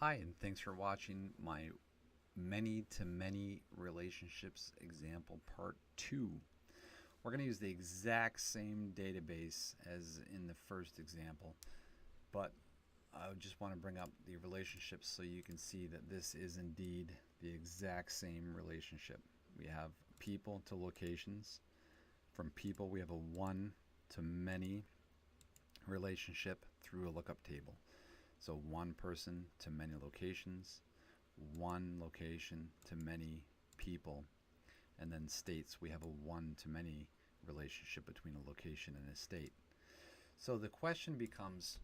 Hi, and thanks for watching my many-to-many relationships example part 2. We're going to use the exact same database as in the first example, but I just want to bring up the relationships so you can see that this is indeed the exact same relationship. We have people to locations. From people, we have a one-to-many relationship through a lookup table. So one person to many locations, one location to many people, and then states, we have a one to many relationship between a location and a state. So the question becomes,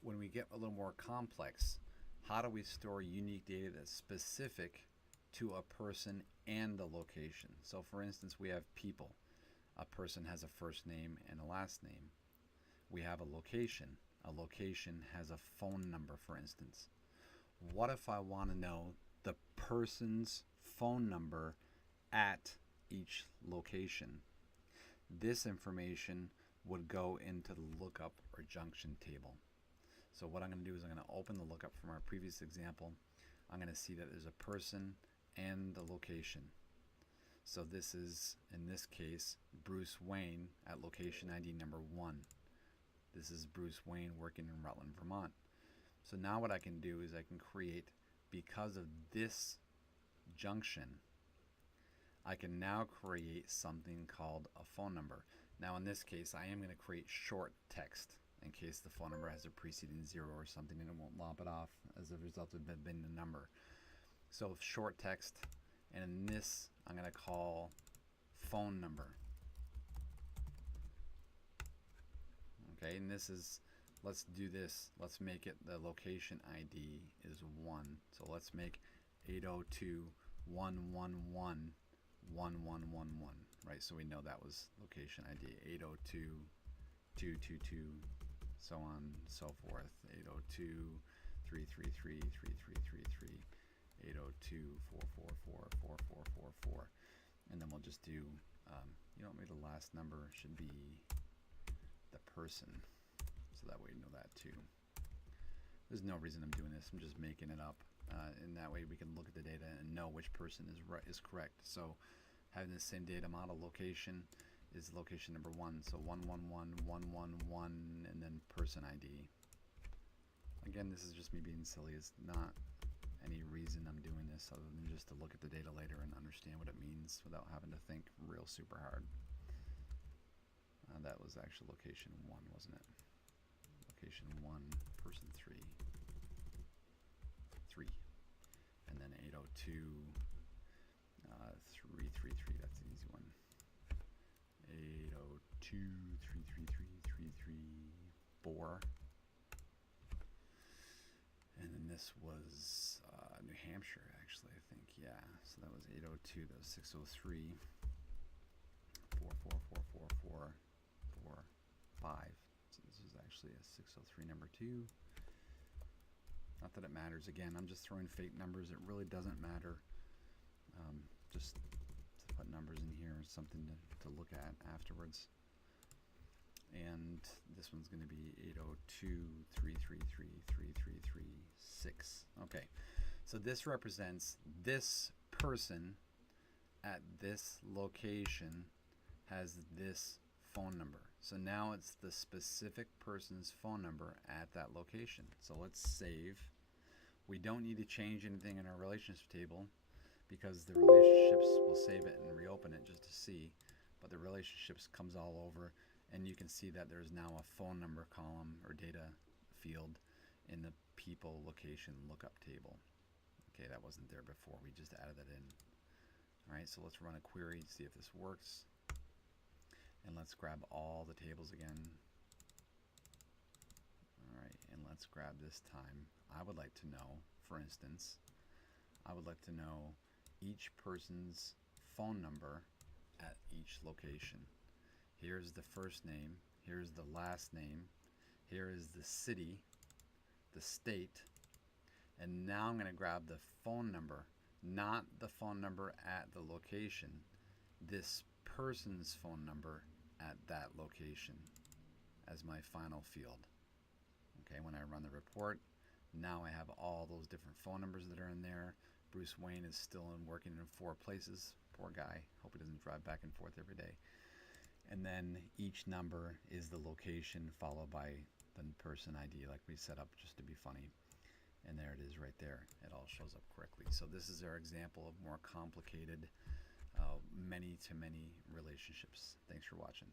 when we get a little more complex, how do we store unique data that's specific to a person and a location? So for instance, we have people. A person has a first name and a last name. We have a location. A location has a phone number, for instance. What if I want to know the person's phone number at each location? This information would go into the lookup or junction table. So what I'm going to do is I'm going to open the lookup from our previous example. I'm going to see that there's a person and the location. So this is, in this case, Bruce Wayne at location ID number 1. This is Bruce Wayne working in Rutland, Vermont. So now what I can do is I can create, because of this junction, I can now create something called a phone number. Now in this case, I am going to create short text in case the phone number has a preceding 0 or something and it won't lop it off as a result of it being the number. So short text, and in this I'm going to call phone number. Okay, and this is, let's do this. Let's make it, the location ID is 1. So let's make 802.111.1111, right? So we know that was location ID. 802.222, so on and so forth. 802.333.3333, 802.444.4444. And then we'll just do, maybe the last number should be the person, so that way you know that too. There's no reason I'm doing this, I'm just making it up, and that way we can look at the data and know which person is correct. So having the same data model, location is location number 1, so 111.111, and then person ID. Again, this is just me being silly. It's not any reason I'm doing this other than just to look at the data later and understand what it means without having to think real super hard. That was actually location 1, wasn't it? Location 1, person 3. And then 802.333, that's an easy one. 802.333.334. And then this was New Hampshire, actually, I think. Yeah, so that was 802, that was 603. 4444445. So this is actually a 603 number 2. Not that it matters. Again, I'm just throwing fake numbers. It really doesn't matter. Just to put numbers in here is something to look at afterwards. And this one's going to be 802.333.333.6. Okay, so this represents this person at this location has this phone number. So now it's the specific person's phone number at that location. So let's save. We don't need to change anything in our relationship table because the relationships will save it and reopen it just to see. But the relationships comes all over, and you can see that there's now a phone number column or data field in the people location lookup table. Okay, that wasn't there before. We just added that in. All right, so let's run a query and see if this works. And let's grab all the tables again. All right, and let's grab this time. I would like to know, for instance, I would like to know each person's phone number at each location. Here's the first name, here's the last name, here is the city, the state, and now I'm going to grab the phone number, not the phone number at the location, this person's phone number at that location as my final field. Okay, when I run the report, Now I have all those different phone numbers that are in there. Bruce Wayne is still working in 4 places. Poor guy. Hope he doesn't drive back and forth every day. And then each number is the location followed by the person ID, like we set up just to be funny. And there it is right there. It all shows up correctly. So this is our example of more complicated many-to-many relationships. Thanks for watching.